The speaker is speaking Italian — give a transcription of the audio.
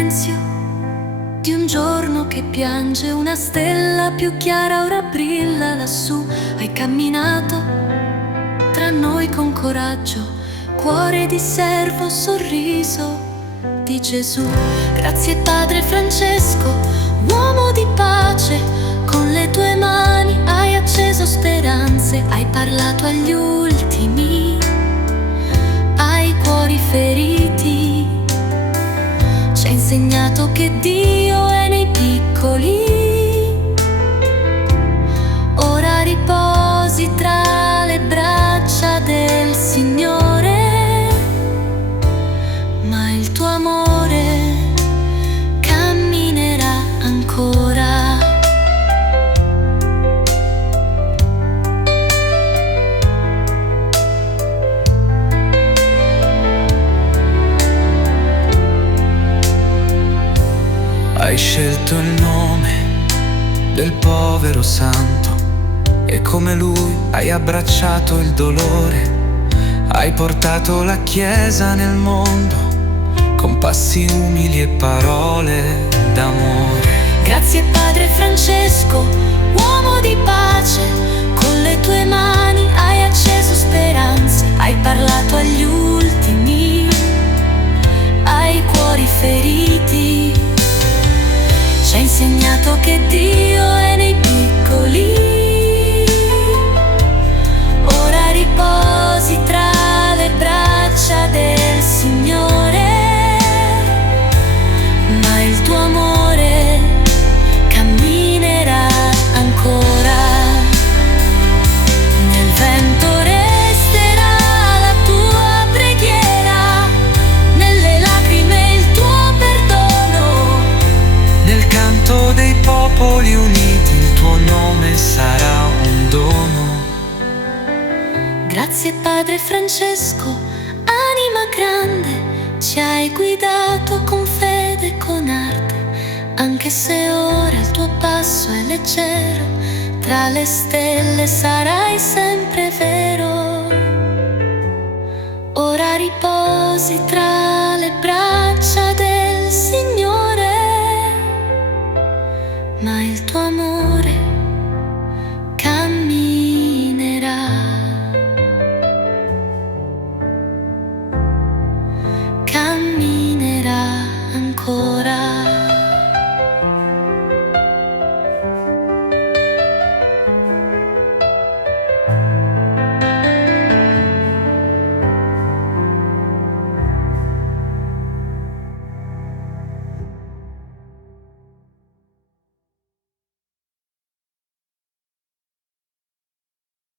silenzio di un giorno che piange, una stella più chiara ora brilla lassù. Hai camminato tra noi con coraggio, cuore di servo, sorriso di Gesù. Grazie Padre Francesco, uomo di pace, con le tue mani hai acceso speranze, hai parlato agli ultimi, ai cuori feriti. Ci hai insegnato che Dio è nei piccoli. Ora riposi tra le braccia del Signore, ma il tuo amore camminerà ancora. Hai scelto il nome del povero santo e come lui hai abbracciato il dolore. Hai portato la Chiesa nel mondo con passi umili e parole d'amore. Grazie Padre Francesco, uomo di pace, con le tue mani hai acceso speranze, hai parlato agli ultimi, ai cuori feriti. Ci hai insegnato che Dio è nei piccoli. Ora riposi tra le braccia del Signore, ma il tuo amore camminerà ancora. Nel vento resterà la tua preghiera, nelle lacrime il tuo perdono. Nel canto dei popoli uniti il tuo nome sarà un dono. Grazie Padre Francesco, anima grande, ci hai guidato con fede e con arte, anche se ora il tuo passo è leggero, tra le stelle sarai sempre vero. Ora riposi tra le braccia del Signore, ma il tuo amore camminerà, camminerà ancora.